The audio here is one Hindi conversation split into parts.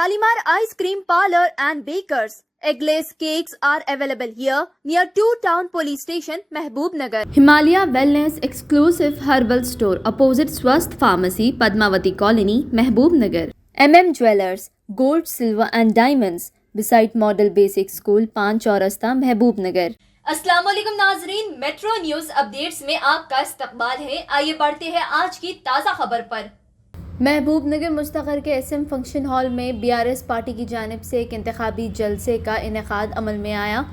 Shalimar Ice Cream Parlor and Bakers. Eggless cakes are available here near 2 Town Police Station, Mehboob-Nagar. Himalaya Wellness Exclusive Herbal Store opposite Swasth Pharmacy, Padmavati Colony, Mehboob-Nagar. MM Jewelers, Gold, Silver and Diamonds beside Model Basic School, पान चौरस्ता, महबूब-नगर. अस्सलाम वालेकुम नाजरीन, मेट्रो न्यूज अपडेट्स में आपका इस्तकबाल है। आइए बढ़ते हैं आज की ताज़ा खबर पर। महबूब-नगर मुस्तक़र के SM फंक्शन हॉल में BRS पार्टी की जानिब से एक इंतखाबी जलसे का इनेकाद अमल में आया।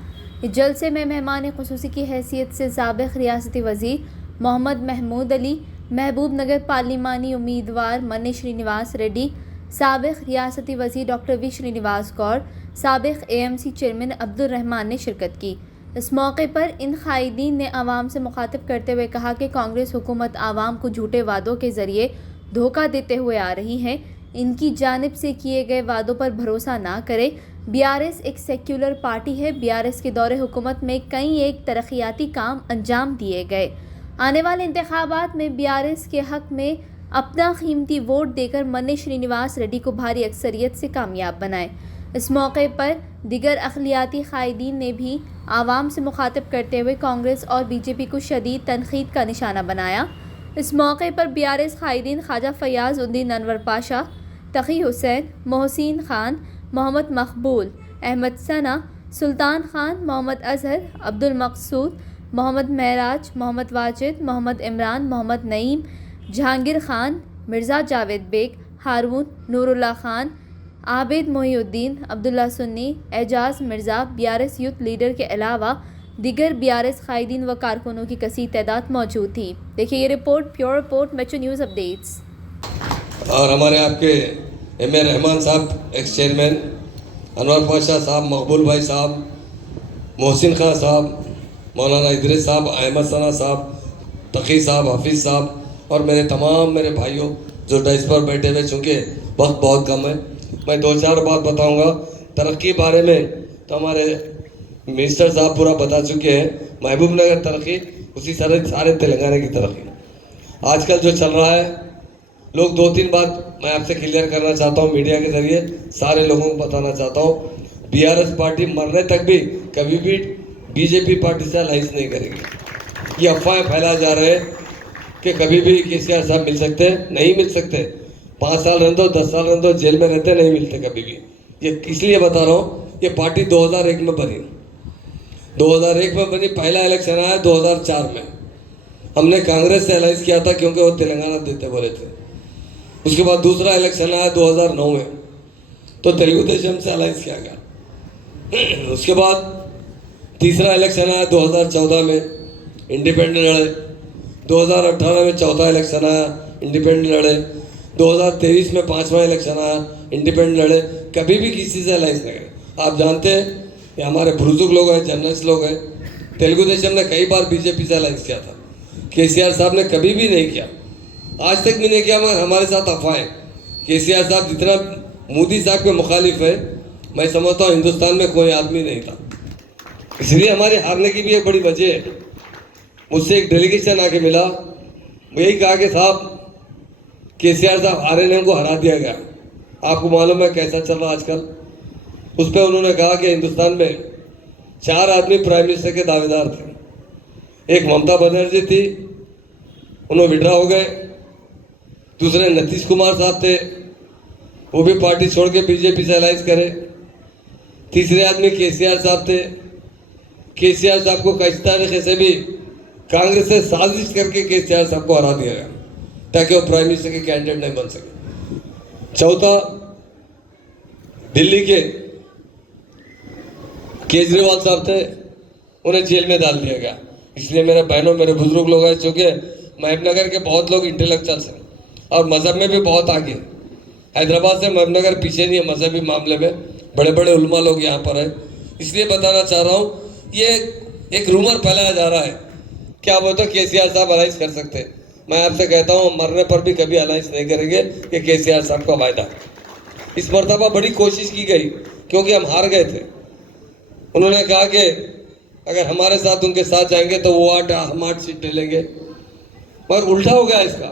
इस जलसे में मेहमान ख़ुसूसी की हैसियत से साबिक़ रियासती वज़ीर मोहम्मद महमूद अली, महबूब-नगर पार्लिमानी उम्मीदवार मनी श्रीनिवास रेड्डी, साबिक़ रियासती वज़ीर डॉक्टर वी श्रीनिवास गौर, साबिक़ AMC चेयरमैन अब्दुल रहमान ने शिरकत की। इस मौके पर इन कायदीन ने आवाम से मुखातिब करते हुए कहा कि कांग्रेस हुकूमत आवाम को झूठे वादों के ज़रिए धोखा देते हुए आ रही है। इनकी जानिब से किए गए वादों पर भरोसा ना करें। BRS एक सेक्युलर पार्टी है। BRS के दौरे हुकूमत में कई एक तरक्याती काम अंजाम दिए गए। आने वाले इंतखाबात में BRS के हक़ में अपना कीमती वोट देकर मनी श्रीनिवास रेड्डी को भारी अक्सरियत से कामयाब बनाएं। इस मौके पर दिगर अक़लियाती कायदीन ने भी आवाम से मुखातिब करते हुए कांग्रेस और BJP को शदीद तनकीद का निशाना बनाया। इस मौके पर BRS कायदीन Khwaja Fayaz Uddin Anwar Pasha, Taqi Hussain, Mohsin Khan, Mohammed Maqbool, Ahmed Sana, Sultan Khan, Mohammed Azhar, Abdul Maqsood, Mohammed Mehraj, Mohammed Wajid, Mohammed Imran, Mohammed Naeem, Jahangir Khan, Mirza Javed Baig, Haroon, Noorullah Khan, Abid Mohiuddin, Abdullah Sunni, Ejaz Mirza, BRS youth leader के अलावा दिगर BRS कायदीन व कारकुनों की कसीर तादाद मौजूद थी। देखिए ये report, pure report, metro news updates. और हमारे आपके MA रहमान साहब, एक्स चेयरमैन, अनवर पाशा साहब, मकबूल भाई साहब, मोहसिन खान साहब, मौलाना इदरीस साहब, अहमद सना साहब, तक़ी साहब, हफीज़ साहब और मेरे भाइयों जो डाइस पर बैठे हुए, चूँकि वक्त बहुत कम है, मैं 2-4 बात बताऊँगा। तरक्की बारे में तो हमारे मिनिस्टर साहब पूरा बता चुके हैं। महबूब-नगर तरक्की, उसी सारे तेलंगाना की तरक्की। आजकल जो चल रहा है, लोग 2-3 बात मैं आपसे क्लियर करना चाहता हूँ, मीडिया के ज़रिए सारे लोगों को बताना चाहता हूँ। BRS पार्टी मरने तक भी कभी भी BJP पार्टी से अलाइंस नहीं करेगी। ये अफवाहें फैलाए जा रहे हैं कि कभी भी KCR साहब मिल सकते हैं, नहीं मिल सकते। 5 साल रहने दो, 10 साल रहने दो, जेल में रहते नहीं मिलते कभी भी। ये इसलिए बता रहा हूँ, ये पार्टी 2001 में बनी, 2001 में बनी। पहला इलेक्शन आया 2004 में, हमने कांग्रेस से अलाइंस किया था क्योंकि वो तेलंगाना देते बोले थे। उसके बाद दूसरा इलेक्शन आया 2009 में, तो तेलुगु देशम से अलाइंस किया गया। उसके बाद तीसरा इलेक्शन आया 2014 में, इंडिपेंडेंट लड़े। 2018 में चौथा इलेक्शन आया, इंडिपेंडेंट लड़े। 2023 में 5वां इलेक्शन आया, इंडिपेंडेंट लड़े। कभी भी किसी से अलाइंस नहीं करे। आप जानते हैं कि हमारे बुजुर्ग लोग हैं, जर्नलिस्ट लोग हैं, तेलुगु देशम ने कई बार BJP से अलाइंस किया था, KCR साहब ने कभी भी नहीं किया, आज तक भी नहीं किया। मगर हमारे साथ अफवाहें, KCR साहब जितना मोदी साहब के मुखालिफ है, मैं समझता हूँ हिंदुस्तान में कोई आदमी नहीं था। इसलिए हमारे हारने की भी एक बड़ी वजह है। मुझसे एक डेलीगेशन आके मिला, यही कहा कि साहब KCR साहब हारे ने, उनको हरा दिया गया। आपको मालूम है कैसा चल रहा आजकल। उस पर उन्होंने कहा कि हिंदुस्तान में 4 आदमी प्राइम मिनिस्टर के दावेदार थे। एक ममता बनर्जी थी, उन्होंने विड्रा हो गए। दूसरे नीतीश कुमार साहब थे, वो भी पार्टी छोड़ के BJP से अलाइंस करे। तीसरे आदमी KCR साहब थे। KCR साहब को किस तरीके से भी कांग्रेस से साजिश करके KCR साहब को हरा दिया गया ताकि वो प्राइम मिनिस्टर के कैंडिडेट नहीं बन सके। चौथा, दिल्ली के केजरीवाल साहब थे, उन्हें जेल में डाल दिया गया। इसलिए मेरे बहनों, मेरे बुजुर्ग लोग हैं, चूँकि महबूबनगर के बहुत लोग इंटेलेक्चुअल्स हैं और मज़हब में भी बहुत आगे। हैदराबाद से महबूबनगर पीछे नहीं है मजहबी मामले में, बड़े बड़े उलमा लोग यहाँ पर हैं। इसलिए बताना चाह रहा हूँ, ये एक रूमर फैलाया जा रहा है, क्या वो तो KCR साहब अलाइंस कर सकते हैं। मैं आपसे कहता हूँ, मरने पर भी कभी अलाइंस नहीं करेंगे, कि KCR साहब का वायदा। इस मरतबा बड़ी कोशिश की गई क्योंकि हम हार गए थे। उन्होंने कहा कि अगर हमारे साथ उनके साथ जाएंगे तो वो 8 सीटें लेंगे, मगर उल्टा हो गया इसका।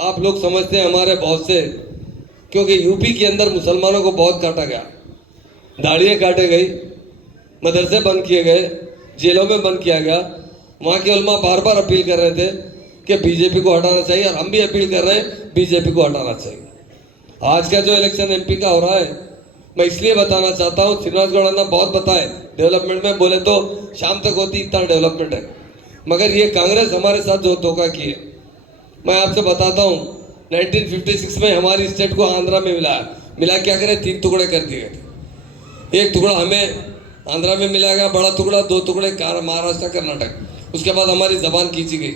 आप लोग समझते हैं हमारे बहुत से क्योंकि यूपी के अंदर मुसलमानों को बहुत काटा गया, दाढ़ियाँ काटे गई, मदरसे बंद किए गए, जेलों में बंद किया गया। वहाँ के उलमा बार बार अपील कर रहे थे कि बीजेपी को हटाना चाहिए, और हम भी अपील कर रहे हैं बीजेपी को हटाना चाहिए। आज का जो इलेक्शन एमपी का हो रहा है, मैं इसलिए बताना चाहता हूँ, श्रीनिवास गौड़ ने बहुत बताए डेवलपमेंट में, बोले तो शाम तक होती इतना डेवलपमेंट है, मगर ये कांग्रेस हमारे साथ जो धोखा की है, मैं आपसे बताता हूँ। 1956 में हमारी स्टेट को आंध्रा में मिला क्या करे, 3 टुकड़े कर दिए गए। एक टुकड़ा हमें आंध्रा में मिला गया, बड़ा टुकड़ा, 2 टुकड़े महाराष्ट्र कर्नाटक। उसके बाद हमारी जबान खींची गई,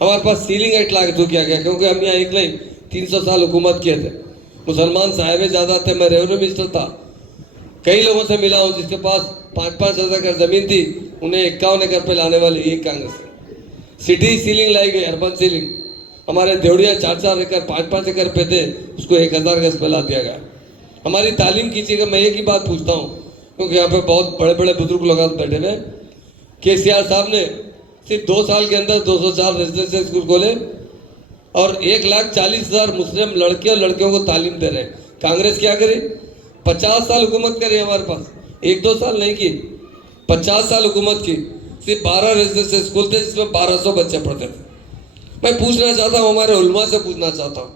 हमारे पास सीलिंग एक्ट लागू किया गया, क्योंकि हम यहाँ एक नहीं 300 साल हुकूमत किए थे। मुसलमान साहिबे ज़्यादा थे, मैं रेवेन्यू मिनिस्टर था, कई लोगों से मिला हूँ जिसके पास 5-5 हज़ार एकड़ ज़मीन थी, उन्हें 51 एकड़ पे लाने वाली ये कांग्रेस है। सिटी सीलिंग लाई गई, अर्बन सीलिंग, हमारे देवड़िया 4-4 एकड़ 5-5 एकड़ पे थे, उसको 1000 गज पे ला दिया गया। हमारी तालीम कीजिएगा, मैं एक ही बात पूछता हूँ, क्योंकि यहाँ पे बहुत बड़े बड़े बुजुर्ग लोग बैठे हुए। केसीआर साहब ने सिर्फ 2 साल के अंदर 204 रेजिडेंशियल स्कूल खोले और 1,40,000 मुस्लिम लड़के और लड़कियों को तालीम दे रहे हैं। कांग्रेस क्या करी? 50 साल हुकूमत करी हमारे पास, 1-2 साल नहीं की, 50 साल हुकूमत की। सिर्फ 12 रेजिडेंशियल स्कूल थे जिसमें 1200 बच्चे पढ़ते थे। मैं पूछना चाहता हूँ, हमारे उलमा से पूछना चाहता हूँ,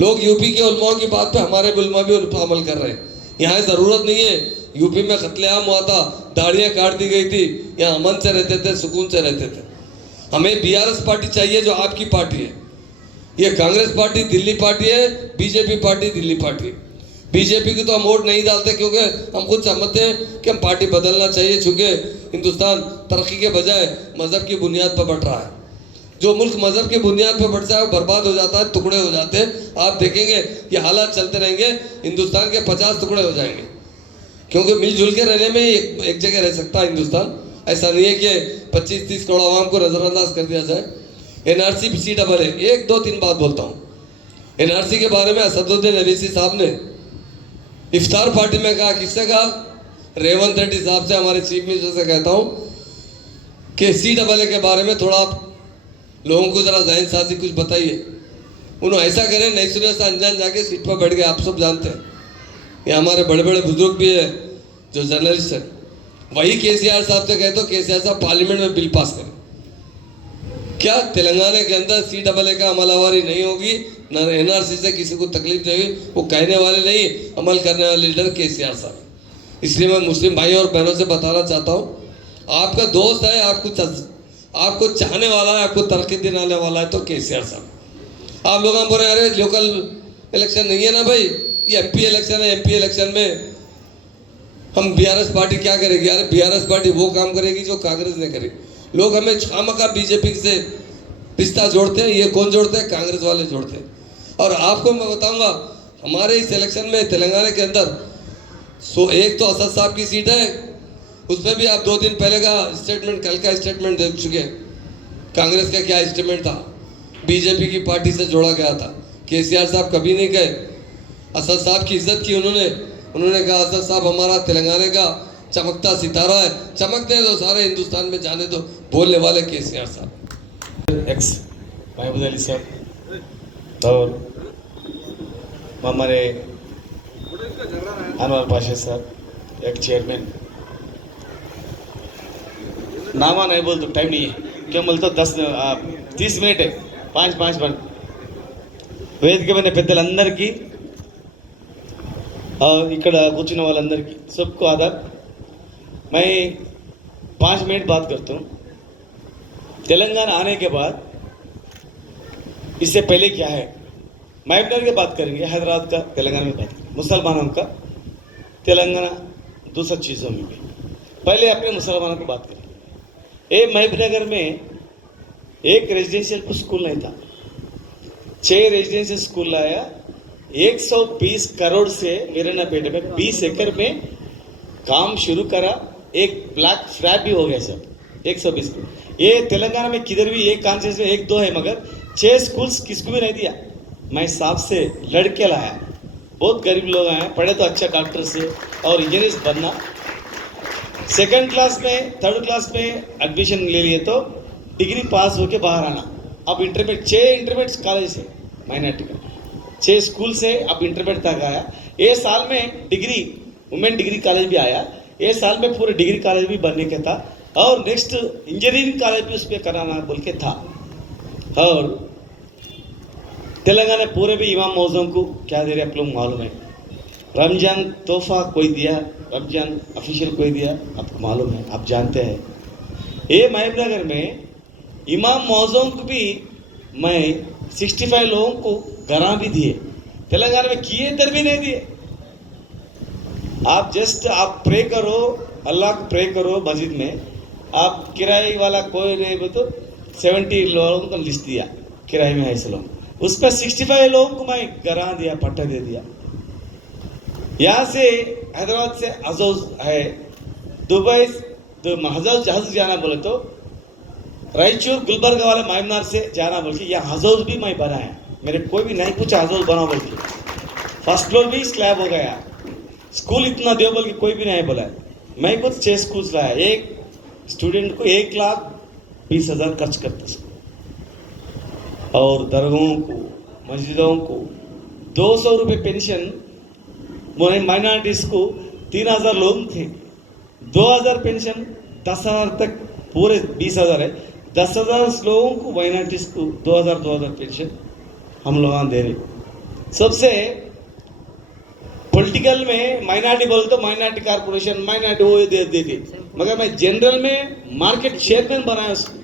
लोग यूपी के उलमाओं की बात पे हमारे उलमा भी अमल कर रहे हैं। यहाँ ज़रूरत नहीं है, यूपी में कत्लेआम हुआ था, दाढ़ियाँ काट दी गई थी, यहाँ अमन से रहते थे, सुकून से रहते थे। हमें बीआरएस पार्टी चाहिए जो आपकी पार्टी है। ये कांग्रेस पार्टी दिल्ली पार्टी है, बीजेपी पार्टी दिल्ली पार्टी है। बीजेपी की तो हम वोट नहीं डालते, क्योंकि हम खुद समझते हैं कि हम पार्टी बदलना चाहिए, चूँकि हिंदुस्तान तरक्की के बजाय मज़हब की बुनियाद पर बढ़ रहा है। जो मुल्क मज़हब की बुनियाद पर बढ़ जाए वो बर्बाद हो जाता है, टुकड़े हो जाते हैं। आप देखेंगे ये हालात चलते रहेंगे, हिंदुस्तान के 50 टुकड़े हो जाएंगे, क्योंकि मिलजुल के रहने में एक जगह रह सकता है हिंदुस्तान। ऐसा नहीं है कि 25-30 करोड़ आवाम को नज़रअंदाज कर दिया जाए। एनआरसी CAA, 1-2-3 बात बोलता हूँ। एनआरसी के बारे में असदुद्दीन अवैसी साहब ने इफ्तार पार्टी में कहा, किससे कहा? रेवंत रेड्डी साहब से, हमारे चीफ मिनिस्टर से कहता हूँ कि CAA के बारे में थोड़ा आप लोगों को ज़रा ज़हन साजी कुछ बताइए। उन्होंने ऐसा करें, नहीं सुने से अनजान जाके सीट पर बैठ गए, आप सब जानते हैं। ये हमारे बड़े बड़े बुजुर्ग भी है जो जर्नलिस्ट हैं, वही केसीआर साहब से कहते हो केसीआर साहब पार्लियामेंट में बिल पास करें। क्या तेलंगाना के अंदर CAA का अमलावरी नहीं होगी, न NRC से किसी को तकलीफ नहीं होगी? वो कहने वाले नहीं, अमल करने वाले लीडर केसीआर साहब। इसलिए मैं मुस्लिम भाइयों और बहनों से बताना चाहता हूँ, आपका दोस्त है, आपको चाहने वाला है, आपको तरक्की दिलाने वाला है तो केसीआर साहब। आप लोग हम बोल रहे हैं अरे लोकल इलेक्शन नहीं है ना भाई, ये MP इलेक्शन है। MP इलेक्शन में हम बीआरएस पार्टी क्या करेगी? अरे बीआरएस पार्टी वो काम करेगी जो कांग्रेस ने करी। लोग हमें खामखा बीजेपी से रिश्ता जोड़ते हैं, ये कौन जोड़ते हैं? कांग्रेस वाले जोड़ते हैं। और आपको मैं बताऊंगा, हमारे इस इलेक्शन में तेलंगाना के अंदर एक तो असद साहब की सीट है, उसमें भी आप 2 दिन पहले का स्टेटमेंट, कल का स्टेटमेंट देख चुके हैं। कांग्रेस का क्या स्टेटमेंट था? बीजेपी की पार्टी से जोड़ा गया था। केसीआर साहब कभी नहीं गए, असद साहब की इज्जत की उन्होंने कहा असद साहब हमारा तेलंगाना का चमकता सितारा है, चमकने दो, सारे हिंदुस्तान में जाने दो, बोलने वाले केसीआर साहब। एक्स महमूद अली साहब और हमारे अनवर पाशा साहब एक चेयरमैन। नामा नहीं बोल तो टाइम नहीं है, क्यों बोलते 30 मिनट है, 5 बार వేదిక మీద పెద్దలందరికీ ఇక్కడ కూర్చున్న వాళ్ళందరికీ सबको आदाब। मैं 5 मिनट बात करता हूँ। तेलंगाना आने के बाद इससे पहले क्या है, महबूबनगर की बात करेंगे, हैदराबाद का, तेलंगाना में बात करेंगे, मुसलमानों का तेलंगाना, दूसरी चीज़ों में भी। पहले अपने मुसलमानों की बात करेंगे। ये महबूबनगर में एक रेजिडेंशियल स्कूल नहीं था, 6 रेजिडेंशियल स्कूल लाया। 120 करोड़ से मीरानापेट में 20 एकड़ में काम शुरू करा। एक ब्लैक फ्लैग भी हो गया सर, 120। ये तेलंगाना में किधर भी एक कॉन्सेंस में 1-2 है, मगर 6 स्कूल्स किसको भी नहीं दिया। मैं साहब से लड़के लाया, बहुत गरीब लोग आए, पढ़े तो अच्छा डॉक्टर से और इंजीनियर्स बनना। 2nd क्लास में 3rd क्लास में एडमिशन ले लिए तो डिग्री पास होके बाहर आना। अब इंटरमीडिएट 6 इंटरमीडिएट कॉलेज है माइनॉरिटी का। 6 स्कूल से अब इंटरमीडिएट तक आया। ये साल में डिग्री वुमेन डिग्री कॉलेज भी आया। ये साल में पूरे डिग्री कॉलेज भी बनने का था और नेक्स्ट इंजीनियरिंग कॉलेज भी उस पर कराना बोल के था। और तेलंगाना पूरे भी इमाम मौजों को क्या दे रहे आप लोग मालूम है। रमजान तोहफा कोई दिया, रमजान ऑफिशियल कोई दिया, आपको मालूम है, आप जानते हैं। ये महबूबनगर में इमाम मौजों को भी मैं 65 लोगों को घरा भी दिए, तेलंगाना में किए इधर भी नहीं दिए। आप जस्ट आप प्रे करो, अल्लाह को प्रे करो मस्जिद में। आप किराए वाला कोई नहीं हो तो 70 लोगों को लिस्ट दिया किराए में है इस लोग, उस पर 65 लोगों को मैं घरा दिया, पट्टा दे दिया। यहाँ से हैदराबाद से हजौज है, दुबई तो हजौज जाना बोले तो रायचूर गुलबर्गा वाले मायमनार से जाना बोल के यहाँ हजौज भी मैं बनाया। मेरे कोई भी नहीं पूछा हजौज बनाओ बोल के, फर्स्ट फ्लोर भी स्लैब हो गया। स्कूल इतना दो बोल के कोई भी नहीं बोला। मैं खुद 6 स्कूल लाया, एक स्टूडेंट को 1,20,000 खर्च करते और दरगाहों को मस्जिदों को 200 रुपये पेंशन। माइनॉरिटीज को 3,000 लोग थे, 2,000 पेंशन, 10,000 तक पूरे 20,000 है, 10,000 लोगों को माइनॉरिटीज को 2,000 पेंशन हम लोग दे रहे। सबसे पॉलिटिकल में माइनॉरिटी बोले तो माइनॉरिटी कारपोरेशन माइनॉरिटी वो दे देते, मगर मैं जनरल में मार्केट चेयरमैन बनाया उसको।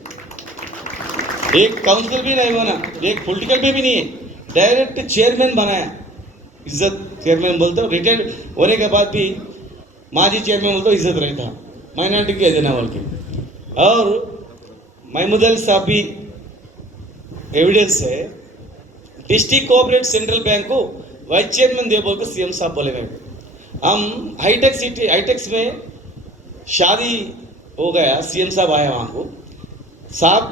एक काउंसिलर भी नहीं बना, एक पॉलिटिकल में भी नहीं है, डायरेक्ट चेयरमैन बनाया। इज्जत चेयरमैन बोलते हो, रिटायर्ड होने के बाद भी माजी चेयरमैन बोलते हो, इज्जत रहता माइनॉरिटी के देना बोल के। और महमूद अली साहब भी एविडेंस है, डिस्ट्रिक्ट कोऑपरेटिव सेंट्रल बैंक को वाइस चेयरमैन दे बोल के सीएम साहब बोले। मैं हम हाईटेक सिटी हाईटेक्स में शादी हो गया, सीएम साहब आए वहाँ को, साहब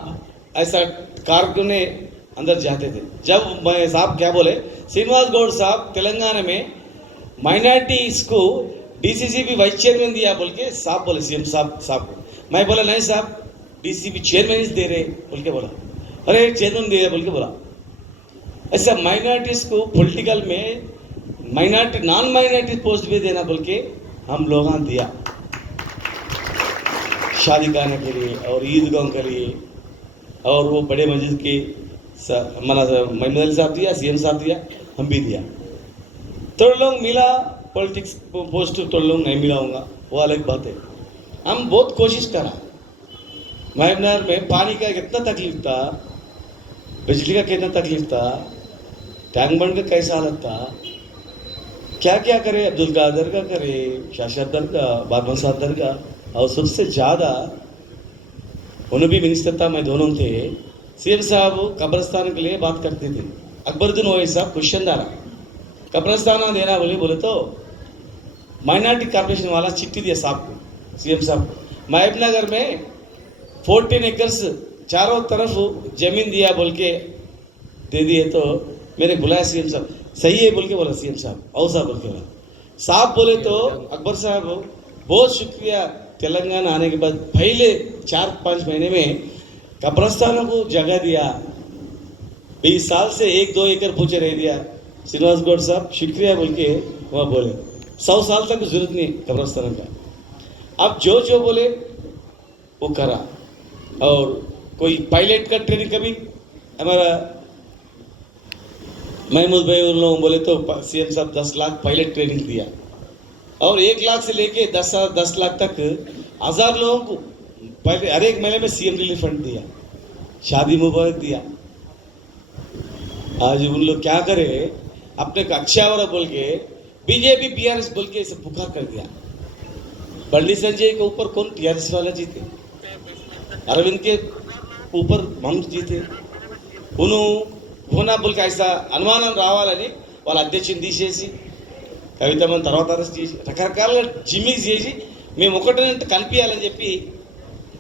ऐसा कारकुन ने अंदर जाते थे। जब मैं साहब क्या बोले, श्रीनिवास गौड़ साहब तेलंगाना में माइनॉरिटीज को डीसीसी भी वाइस चेयरमैन दिया बोल के साहब बोले सीएम साहब को। मैं बोला नहीं साहब डीसीपी चेयरमैन ही दे रहे बोल के बोला, अरे चेयरमैन दे रहे बोल के बोला। ऐसा माइनॉरिटीज को पॉलिटिकल में माइनॉरिटी नॉन माइनॉरिटी पोस्ट भी देना बोल के हम लोगों ने दिया, शादी कराने के लिए और ईदगाहों के लिए। और वो बड़े मस्जिद के महमूद अली साहब दिया, सीएम साहब दिया, हम भी दिया। थोड़े लोग मिला पॉलिटिक्स पोस्ट, थोड़े लोग नहीं मिला होगा, वो अलग बात है। हम बहुत कोशिश करा। महबूबनगर में पानी का कितना तकलीफ था, बिजली का कितना तकलीफ था, टैंक बंड का कैसा हालत था, क्या क्या करे, अब्दुल कादर का करे, शाशाद दरगाह, बाबा साहब दरगाह, और सबसे ज़्यादा उन्हें भी मिनिस्टर था, मैं दोनों थे। सीएम साहब कब्रस्तान के लिए बात करते थे। अकबरुद्दीन ओवैसी साहब क्वेश्चन दारा कब्रस्तान देना बोले तो माइनॉरिटी कॉर्पोरेशन वाला चिट्ठी दिया साहब को, सीएम साहब को। महबूबनगर में 14 एकर्स चारों तरफ जमीन दिया बोल के दे दिए। तो मेरे बुलाया सीएम साहब, सही है बोल के बोला सीएम साहब, और साहब बोल के बोला। साहब बोले तो अकबर साहब बहुत शुक्रिया, तेलंगाना आने के बाद पहले 4-5 महीने में कब्रस्तानों को जगह दिया। 20 साल से 1-2 एकड़ पूछे रह दिया। श्रीनिवास गौड़ साहब शुक्रिया बोल के वहाँ बोले, 100 साल तक जरूरत नहीं कब्रस्तान का। अब जो बोले वो करा। और कोई पायलट का ट्रेनिंग कभी हमारा महमूद भाई उन लोगों बोले तो सीएम साहब 10 लाख पायलट ट्रेनिंग दिया। और 1 लाख से लेके 10 लाख तक 1000 लोगों को पहले हर एक महीने में सीएम रिलीफ फंड दिया, शादी मुबारक दिया। आज उन लोग क्या करे, अपने कक्षावरा बोल के बीजेपी पीआरएस बोल के इसे पुकार कर दिया। बंडी संजय के ऊपर कौन टीआरएस वाला जीते, अरविंद के ऊपर हम जीते। होना बोल के ऐसा అనుమానం రావాలని వాళ్ళ అధ్యక్షుని తీసేసి కవితమని తర్వాత అరెస్ట్ చేసి రకరకాల జిమ్మిక్స్ చేసి మేము ఒకటినంటే కల్పియాలని చెప్పి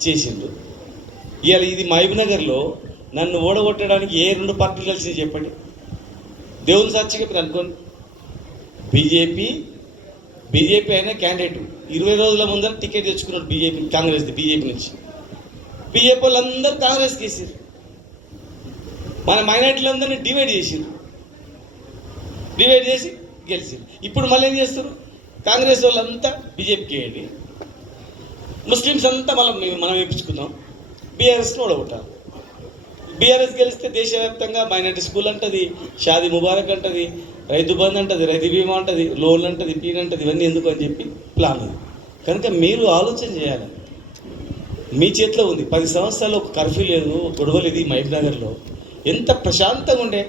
చేసిండ్రు. ఇవాళ ఇది మహబూబ్నగర్లో నన్ను ఓడగొట్టడానికి ఏ 2 పార్టీలు కలిసి చెప్పండి, దేవుని సాక్షిగా మీరు అనుకోండి. బీజేపీ అయినా క్యాండిడేట్ 20 రోజుల ముందర టికెట్ తెచ్చుకున్నాడు బీజేపీ, బీజేపీ నుంచి. బీజేపీ వాళ్ళందరూ కాంగ్రెస్కి వేసారు, మన మైనార్టీలందరినీ డివైడ్ చేసారు. డివైడ్ చేసి గెలిచింది. ఇప్పుడు మళ్ళీ ఏం చేస్తారు? కాంగ్రెస్ వాళ్ళంతా బీజేపీకి వేయండి, ముస్లిమ్స్ అంతా మనం ఇప్పించుకుందాం, బీఆర్ఎస్లో ఓడగొట్టాలి. బీఆర్ఎస్ గెలిస్తే దేశవ్యాప్తంగా మైనార్టీ స్కూల్ అంటది, షాదీ ముబారక్ అంటది, రైతు బంధు అంటది, రైతు బీమా అంటది, లోన్లు అంటది, పీన్ అంటది, ఇవన్నీ ఎందుకు అని చెప్పి ప్లాన్ ఉంది. కనుక మీరు ఆలోచన చేయాలి, మీ చేతిలో ఉంది. 10 సంవత్సరాలు ఒక కర్ఫ్యూ లేదు, గొడవ లేదు. మహబూబ్ నగర్లో ఎంత ప్రశాంతంగా ఉండే.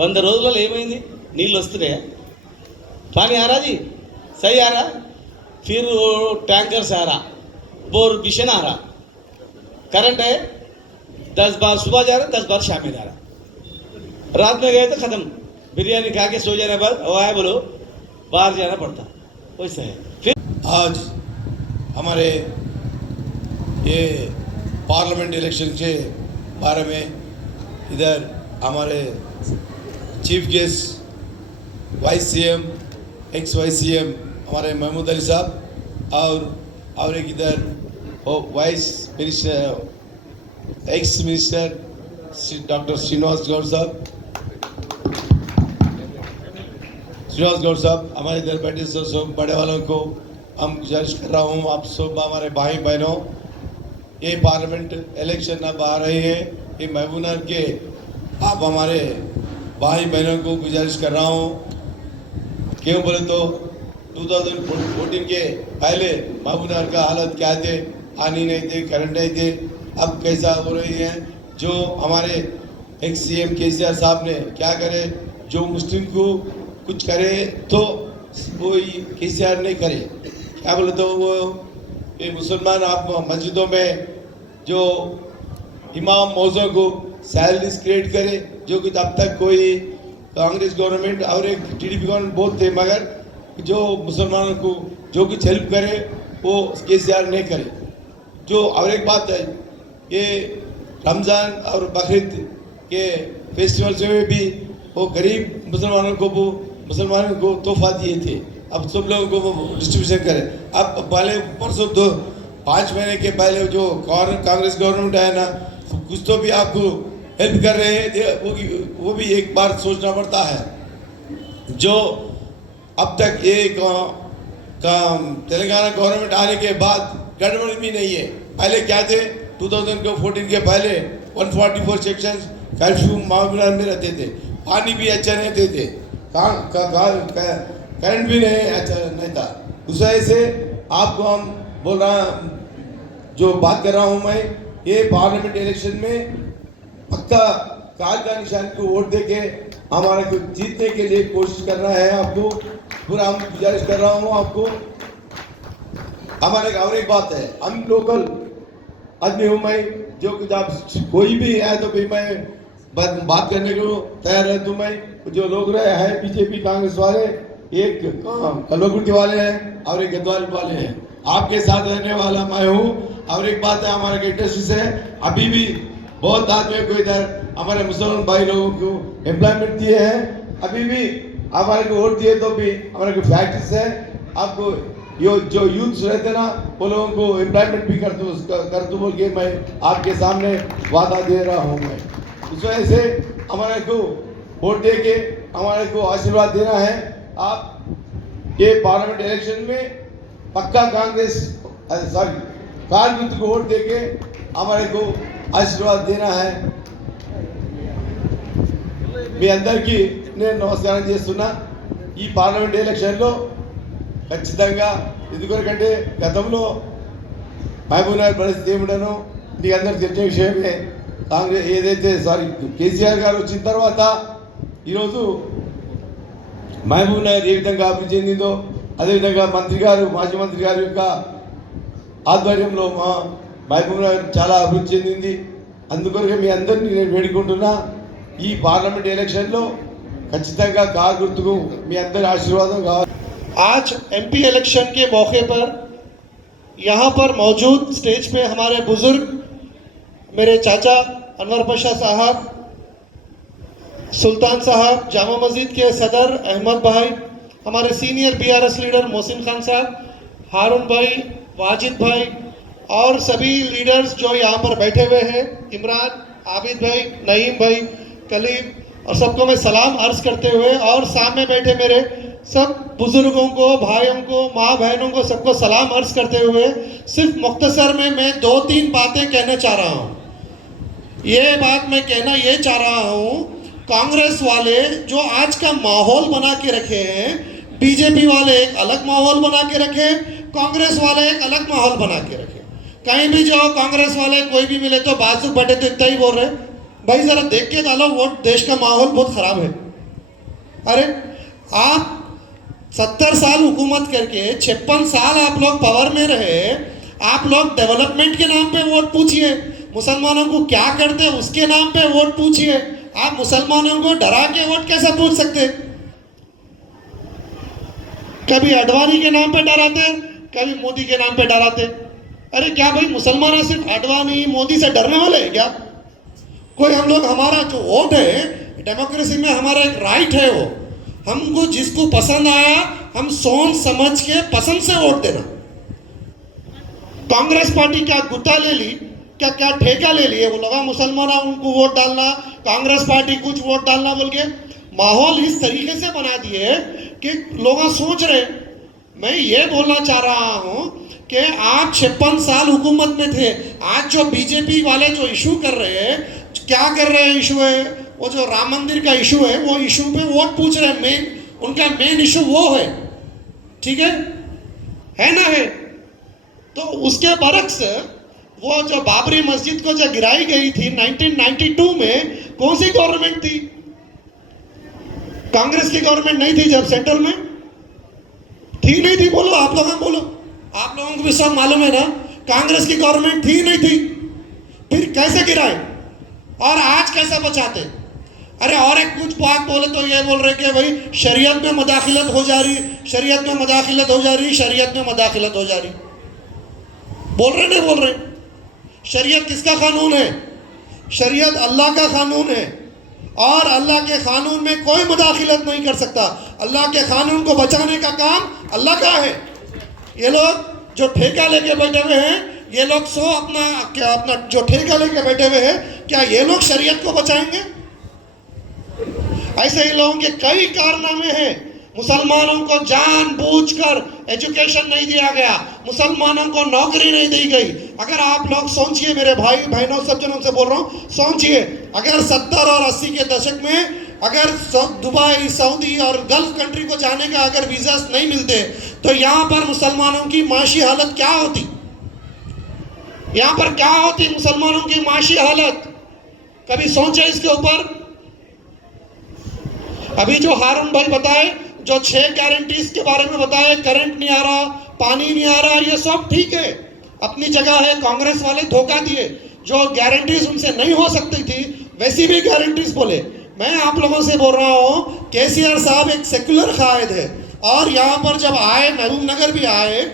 100 రోజులలో ఏమైంది? నీళ్ళు వస్తున్నాయా? पानी आ रहा जी, सही आ रहा, फिर वो टैंकर से आ रहा, बोर मिशन आ रहा, करंट है 10 बार सुबह जा रहा, 10 बार शाम में जा रहा. रात में गए तो ख़त्म, बिरयानी खा के सो जाने बाद वो आए बोलो बाहर जाना पड़ता, वैसा है. फिर आज हमारे ये पार्लियामेंट इलेक्शन के बारे में इधर हमारे chief guest vice CM ex vice CM हमारे महमूद अली साहब और एक इधर vice minister ex minister doctor Srinivas Goud साहब हमारे इधर बैठे सब बड़े वालों को हम गुजारिश कर रहा हूँ, आप सब हमारे भाई बहनों, ये पार्लियामेंट इलेक्शन अब आ रहे हैं, ये महबूब नगर के आप हमारे भाई बहनों को गुजारिश कर रहा हूँ. क्यों बोले तो 2014 के पहले महबूब नगर का हालत क्या थे, पानी नहीं थे, करंट नहीं थे. अब कैसा हो रही है? जो हमारे एक्स सीएम केसीआर साहब ने क्या करे, जो मुस्लिम को कुछ करे तो वो केसीआर नहीं करे. क्या बोले तो वो ये मुसलमान आप मस्जिदों में जो इमाम मौजों को सैलरीज क्रिएट करे, जो कि अब तक कोई कांग्रेस गवर्नमेंट और एक टीडीपी गवर्नमेंट बहुत थे, मगर जो मुसलमानों को जो कुछ हेल्प करे वो केसीआर नहीं करे. जो और एक बात है, ये रमज़ान और बकरीद के फेस्टिवल्स में भी वो गरीब मुसलमानों को तोहफा दिए थे. अब सब लोगों को वो डिस्ट्रीब्यूशन करे. अब पहले परसों 5 महीने के पहले जो कांग्रेस गवर्नमेंट है ना, कुछ तो भी आपको हेल्प कर रहे हैं, वो भी एक बार सोचना पड़ता है. जो अब तक ये तेलंगाना गवर्नमेंट आने के बाद गड़बड़ भी नहीं है. पहले क्या थे, 2014 के पहले 144 सेक्शन कर्फ्यू मामला में रहते थे, पानी भी अच्छा नहीं देते, करंट भी नहीं अच्छा नहीं था. उस वजह से आपको हम बोल रहा जो बात कर रहा हूँ मैं, ये पार्लियामेंट इलेक्शन में पक्का कार का निशान को वोट देके हमारे को जीतने के लिए कोशिश करना है. आपको पूरा हम गुजारिश कर रहा हूँ आपको. हमारे और एक बात है, हम लोकल आदमी हूँ मैं, जो कि जब कोई भी है तो भी मैं बात करने को तैयार है. तो मैं जो लोग रहे हैं बीजेपी कांग्रेस वाले, एक कलवकुंडी वाले हैं और एक गद्वाल वाले हैं, आपके साथ रहने वाला मैं हूँ. और एक बात है, हमारे इंडस्ट्री से अभी भी बहुत आदमियों को इधर हमारे मुसलमान भाई लोगों को एम्प्लॉयमेंट दिए हैं. अभी भी हमारे को वोट दिए तो भी हमारे को फैक्ट्रीज है. आपको जो यूथ रहते ना, वो लोगों को एम्प्लॉयमेंट भी कर दो बोल के मैं आपके सामने वादा दे रहा हूँ मैं. इस वजह से हमारे को वोट दे के हमारे को आशीर्वाद देना है. आप ये पार्लियामेंट इलेक्शन में पक्का कांग्रेस कारगिल को वोट दे के हमारे को आशीर्वाद देना है. మీ అందరికీ నేను నమస్కారం చేస్తున్నా. ఈ పార్లమెంట్ ఎలక్షన్లో ఖచ్చితంగా ఎందుకంటే గతంలో మహబూబ్ నగర్ పరిస్థితి ఏమిటనో మీకు అందరికీ తెలిసిన విషయమే. కాంగ్రెస్ ఏదైతే కేసీఆర్ గారు వచ్చిన తర్వాత ఈరోజు మహబూబ్ నగర్ ఏ విధంగా అభివృద్ధి చెందిందో, అదేవిధంగా మాజీ మంత్రి గారి యొక్క ఆధ్వర్యంలో మా మహబూబ్ నగర్ చాలా అభివృద్ధి చెందింది. అందుకొరకే మీ అందరినీ నేను వేడుకుంటున్నా, ఈ పార్లమెంట్ ఎలక్షన్లో ఖచ్చితంగా కారు గుర్తుకు మీ అందరి ఆశీర్వాదం కావాలి. आज एमपी इलेक्शन के मौके पर यहाँ पर मौजूद स्टेज पे हमारे बुजुर्ग, मेरे चाचा अनवर पाशा साहब, सुल्तान साहब, जामा मस्जिद के सदर अहमद भाई, हमारे senior BRS leader Mohsin Khan साहब, हारून भाई, वाजिद भाई और सभी लीडर्स जो यहाँ पर बैठे हुए हैं, इमरान, आबिद भाई, नईम भाई, कलीम, और सबको मैं सलाम अर्ज करते हुए और सामने बैठे मेरे सब बुजुर्गों को, भाइयों को, माँ बहनों को, सबको सलाम अर्ज करते हुए सिर्फ मुख्तसर में मैं 2-3 बातें कहना चाह रहा हूँ। ये बात मैं कहना ये चाह रहा हूँ, कांग्रेस वाले जो आज का माहौल बना के रखे हैं, बीजेपी वाले एक अलग माहौल बना के रखे, कांग्रेस वाले एक अलग माहौल बना के रखे। कहीं भी जाओ कांग्रेस वाले कोई भी मिले तो बाजू बटे तो इतना ही बोल रहे, भाई जरा देख के डालो वोट, देश का माहौल बहुत खराब है। अरे आप 70 साल हुकूमत करके 56 साल आप लोग पावर में रहे, आप लोग डेवलपमेंट के नाम पे वोट पूछिए, मुसलमानों को क्या करते उसके नाम पे वोट पूछिए। आप मुसलमानों को डरा के वोट कैसे पूछ सकते? कभी अडवाणी के नाम पे डराते, कभी मोदी के नाम पे डराते। अरे क्या भाई मुसलमान सिर्फ अडवाणी मोदी से डरने वाले हैं क्या? कोई हम लोग, हमारा जो वोट है डेमोक्रेसी में हमारा एक राइट है, वो हमको जिसको पसंद आया हम सोच समझ के पसंद से वोट देना। कांग्रेस पार्टी क्या गुत्ता ले ली, क्या ठेका ले लिए वो लोग मुसलमान उनको वोट डालना, कांग्रेस पार्टी कुछ वोट डालना बोल के माहौल इस तरीके से बना दिए कि लोग सोच रहे। मैं ये बोलना चाह रहा हूं कि आप 56 साल हुकूमत में थे, आज जो बीजेपी वाले जो इशू कर रहे हैं, क्या कर रहे हैं इशू है, वो जो राम मंदिर का इशू है, वो इशू पे वोट पूछ रहे हैं। मेन उनका मेन इशू वो है, ठीक है ना? है तो उसके बरक्स वो जो बाबरी मस्जिद को जो गिराई गई थी 1992 में, कौन सी गवर्नमेंट थी? कांग्रेस की गवर्नमेंट नहीं थी जब सेंट्रल में थी, नहीं थी? बोलो आप लोग, बोलो, आप लोगों को भी सब मालूम है ना, कांग्रेस की गवर्नमेंट थी नहीं थी? फिर कैसे गिराए और आज कैसे बचाते? अरे और एक कुछ बात बोले तो ये बोल रहे कि भाई शरीयत में मदाखिलत हो जा रही, शरीयत में मदाखिलत हो जा रही, शरीयत में मदाखिलत हो जा रही। बोल रहे नहीं बोल रहे? शरीयत किसका कानून है? शरीयत अल्लाह का कानून है और अल्लाह के कानून में कोई मुदाखिलत नहीं कर सकता। अल्लाह के कानून को बचाने का काम अल्लाह का है। ये लोग जो ठेका लेके बैठे हुए हैं, ये लोग अपना जो ठेका लेके बैठे हुए हैं, क्या ये लोग शरीयत को बचाएंगे? ऐसे ही लोगों के कई कारनामे हैं। मुसलमानों को जानबूझकर एजुकेशन नहीं दिया गया, मुसलमानों को नौकरी नहीं दी गई। अगर आप लोग सोचिए, मेरे भाई बहनों सब जनों से बोल रहा हूँ, सोचिए अगर 70 और 80 के दशक में अगर दुबई, सऊदी और गल्फ कंट्री को जाने का अगर वीजा नहीं मिलते तो यहाँ पर मुसलमानों की माशी हालत क्या होती? यहाँ पर क्या होती मुसलमानों की माशी हालत? कभी सोचे इसके ऊपर? अभी जो हारून भाई बताए, जो 6 गारंटीज के बारे में बताए, करंट नहीं आ रहा, पानी नहीं आ रहा, ये सब ठीक है, अपनी जगह है। कांग्रेस वाले धोखा दिए, जो गारंटीज उनसे नहीं हो सकती थी वैसी भी गारंटीज बोले। मैं आप लोगों से बोल रहा हूँ, केसीआर साहब एक सेकुलर कायद है और यहाँ पर जब आए, महबूब नगर भी आए,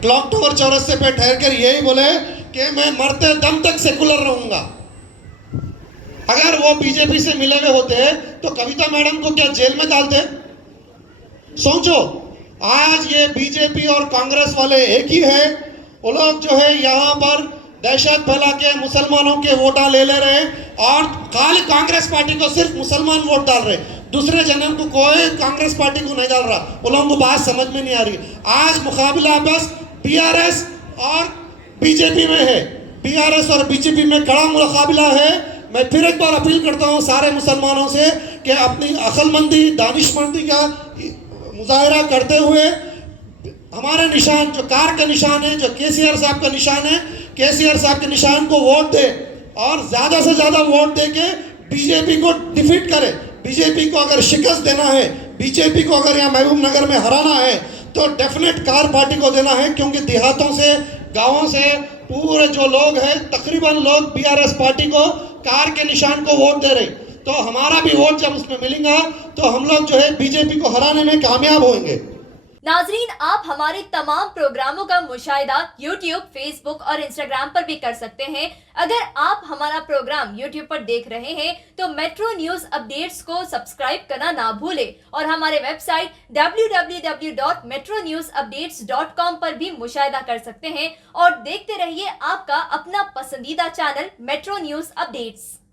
क्लॉक टावर चौरस्ते पे ठहर कर यही बोले कि मैं मरते दम तक सेकुलर रहूंगा। अगर वो बीजेपी से मिले हुए होते तो कविता मैडम को क्या जेल में डालते? सोचो, आज ये बीजेपी और कांग्रेस वाले एक ही है। वो लोग जो है यहाँ पर दहशत फैला के मुसलमानों के वोटा ले रहे हैं और खाली कांग्रेस पार्टी को सिर्फ मुसलमान वोट डाल रहे, दूसरे जनों को कोई कांग्रेस पार्टी को नहीं डाल रहा। वो लोगों को बात समझ में नहीं आ रही। आज मुकाबला बस बीआरएस और बीजेपी में है, बीआरएस और बीजेपी में कड़ा मुकाबला है। मैं फिर एक बार अपील करता हूं सारे मुसलमानों से कि अपनी अक्लमंदी, दानिशमंदी का मुजाहरा करते हुए हमारे निशान, जो कार का निशान है, जो केसीआर साहब का निशान है, केसीआर साहब के निशान को वोट दे और ज़्यादा से ज़्यादा वोट दे के बीजेपी को डिफीट करे। बीजेपी को अगर शिकस्त देना है, बीजेपी को अगर यहाँ महबूब नगर में हराना है तो डेफिनेट कार पार्टी को देना है, क्योंकि देहातों से, गाँवों से पूरे जो लोग हैं, तकरीबन लोग बीआरएस पार्टी को, कार के निशान को वोट दे रहे। तो हमारा भी वोट जब उसमें मिलेगा तो हम लोग जो है बीजेपी को हराने में कामयाब होंगे। नाजरीन, आप हमारे तमाम प्रोग्रामों का मुशाहिदा YouTube, Facebook और Instagram पर भी कर सकते हैं। अगर आप हमारा प्रोग्राम YouTube पर देख रहे हैं तो मेट्रो न्यूज अपडेट्स को सब्सक्राइब करना ना भूलें और हमारे वेबसाइट www.metronewsupdates.com पर भी मुशाहिदा कर सकते हैं और देखते रहिए आपका अपना पसंदीदा चैनल मेट्रो न्यूज अपडेट्स।